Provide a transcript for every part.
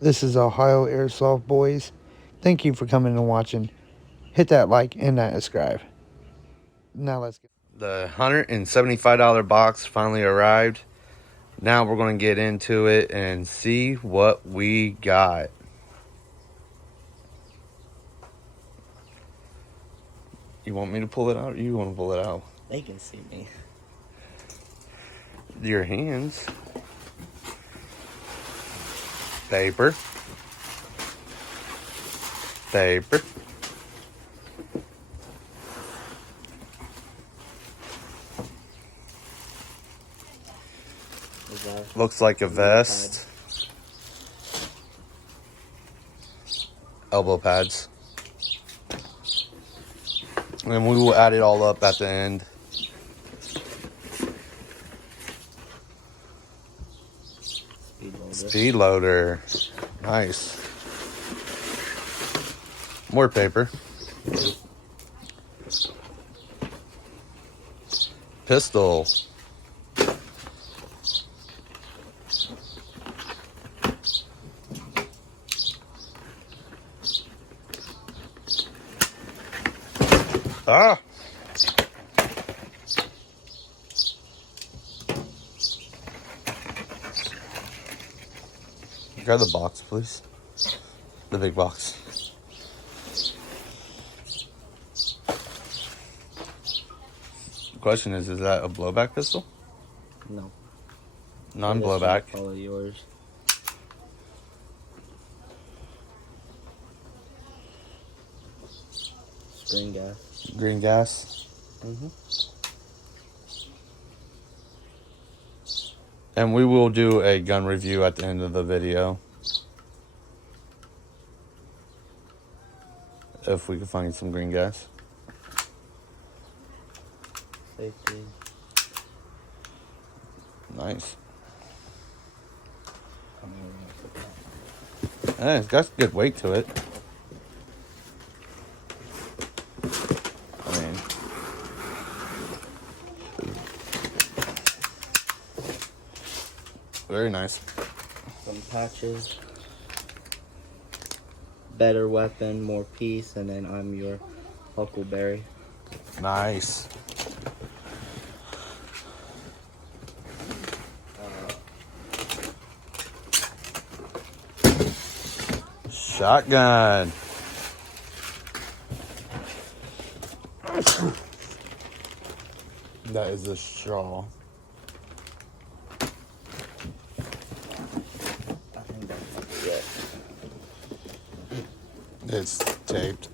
This is Ohio Airsoft Boys. Thank you for coming and watching. Hit that like and that subscribe. Now let's go. The $175 box finally arrived. Now we're going to get into it and see what we got. You want me to pull it out or you want to pull it out? They can see me. Your hands. Paper. Paper. Looks like a vest. Elbow pads. And we will add it all up at the end. Speed loader. Nice. More paper. Pistol. Ah! Grab the box, please. The big box. The question is that a blowback pistol? No. Non-blowback. Follow yours. Green gas. Green gas. And we will do a gun review at the end of the video. If we can find some green gas. Safety. Nice. Hey, it's got good weight to it. I mean, very nice. Some patches. Better weapon, more peace, and then I'm your Huckleberry. Nice. Shotgun. That is a straw. I think that's it. It's taped.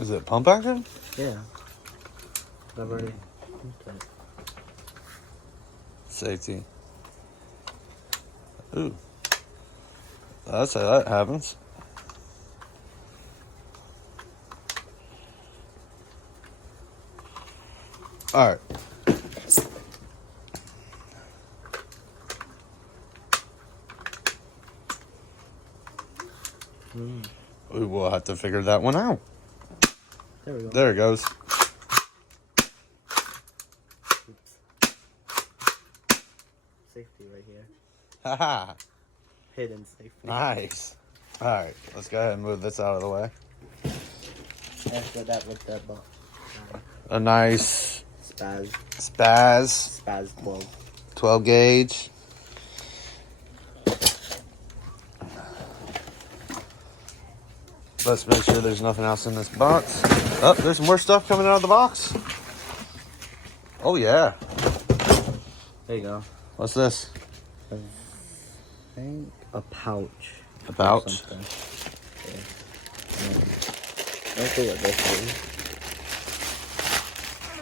Is it pump action? Yeah. I've already. Okay. Safety. Ooh. That's how that happens. Alright. We will have to figure that one out. There we go. There it goes. Safety right here. Haha. Hidden safety. Nice. Alright, let's go ahead and move this out of the way. After that with the box. A nice Spaz. Spaz 12. 12 gauge. Let's make sure there's nothing else in this box. Oh, there's more stuff coming out of the box. Oh, yeah. There you go. What's this? I think a pouch. A pouch? Yeah. Let's see what this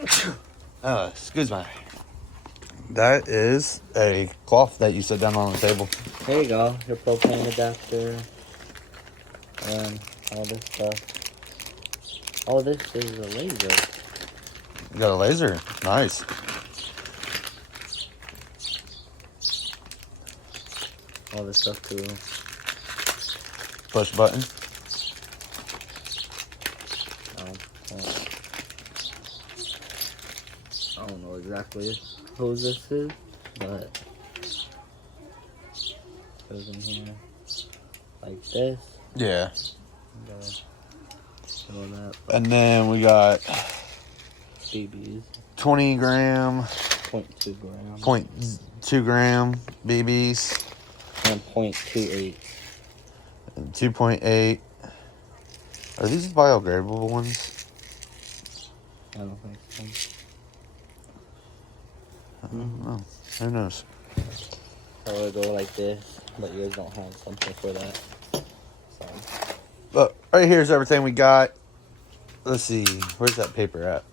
is. Excuse me. That is a cloth that you set down on the table. There you go. Your propane adapter. And all this stuff. Oh, this is a laser. You got a laser. Nice. All this stuff too. Push button. I don't know exactly who this is, but it goes in here like this. Yeah. And then we got BBs. 20 gram, 0.2 gram. 0.2 gram BBs. And 0.28. And 2.8. Are these biodegradable ones? I don't think so. I don't know. Who knows? So it'll go like this, but you guys don't have something for that. So. But right here's everything we got. Let's see. Where's that paper at?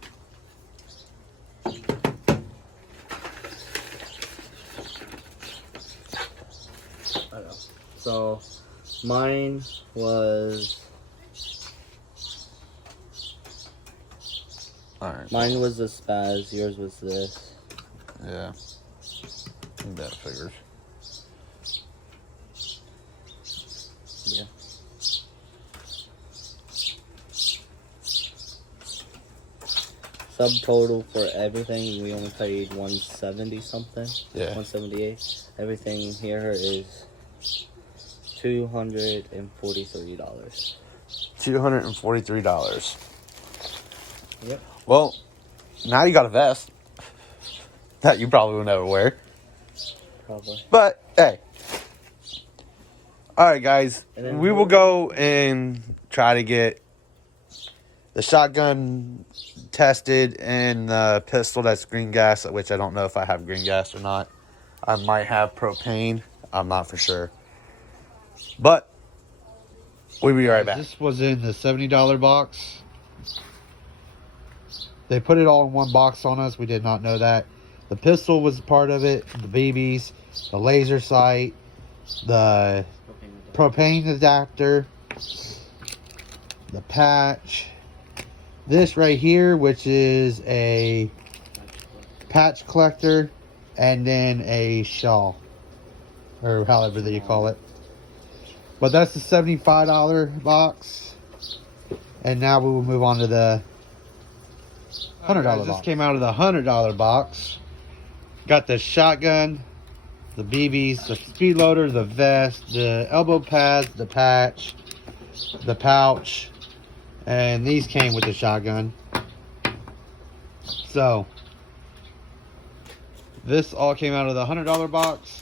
So mine was. Alright. Mine was the spaz. Yours was this. Yeah. I think that figures. Yeah. Subtotal for everything, we only paid 170 something. Yeah. 178. Everything here is $243. $243. Yep. Well, now you got a vest that you probably will never wear. Probably. But hey. Alright guys. And We will go and try to get the shotgun tested and the pistol that's green gas, which I don't know if I have green gas or not. I might have propane. I'm not for sure. But we'll be right back. This was in the $70 box. They put it all in one box on us. We did not know that. The pistol was part of it, the BBs, the laser sight, the propane adapter, the patch, this right here, which is a patch collector, and then a shawl, or however that you call it. But that's the $75 box. And now we will move on to the $100 box. This came out of the $100 box. Got the shotgun, the BBs, the speed loader, the vest, the elbow pads, the patch, the pouch, and these came with the shotgun. So this all came out of the $100 box.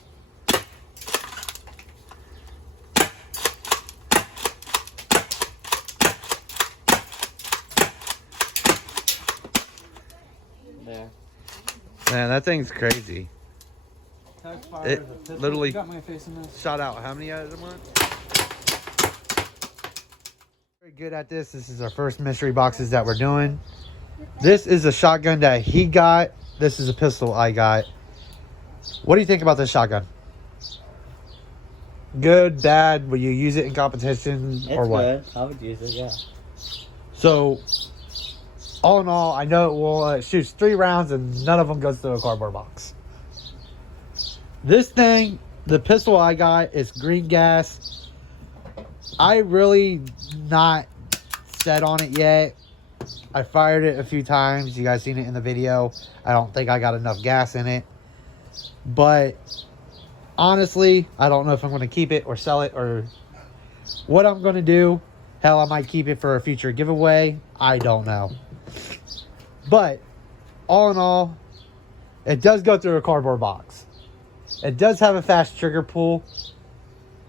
There. Man, that thing's crazy. It literally got my face in this. shot out how many at a month? Very good at this. This is our first mystery boxes that we're doing. This is a shotgun that he got. This is a pistol I got. What do you think about this shotgun? Good, bad? Will you use it in competition or what? It's good. I would use it, yeah. So, all in all, I know it will it shoots 3 rounds and none of them goes through a cardboard box. This thing, the pistol I got, is green gas. I really not set on it yet. I fired it a few times. You guys seen it in the video. I don't think I got enough gas in it. But honestly, I don't know if I'm going to keep it or sell it or what I'm going to do. Hell, I might keep it for a future giveaway. I don't know. But all in all, it does go through a cardboard box. It does have a fast trigger pull.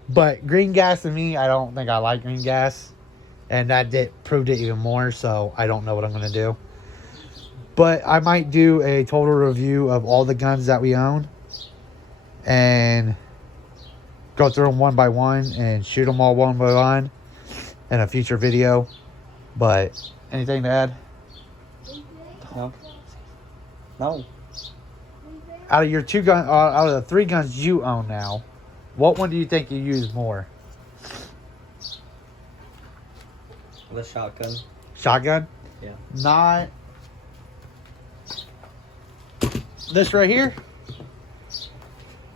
But green gas to me, I don't think I like green gas. and proved it even more, so I don't know what I'm going to do. But I might do a total review of all the guns that we own and go through them one by one and shoot them all one by one in a future video. But anything to add? No. No. Out of your out of the 3 guns you own now, what one do you think you use more? The shotgun. Shotgun? Yeah. Not this right here.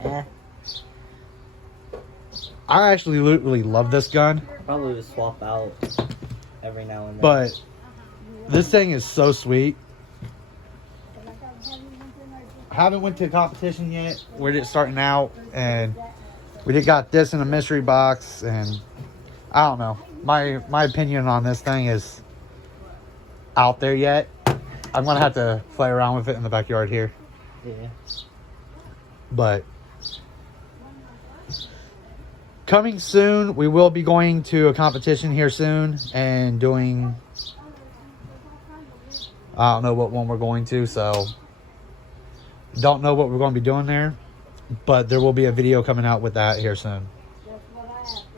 Eh. I actually literally love this gun, Probably just swap out every now and then. but this thing is so sweet. I haven't went to a competition yet. We're just starting out, and we just got this in a mystery box, and I don't know. My opinion on this thing is out there yet. I'm gonna have to play around with it in the backyard here. Yeah. But coming soon, we will be going to a competition here soon and doing, I don't know what one we're going to, so don't know what we're going to be doing there, but there will be a video coming out with that here soon.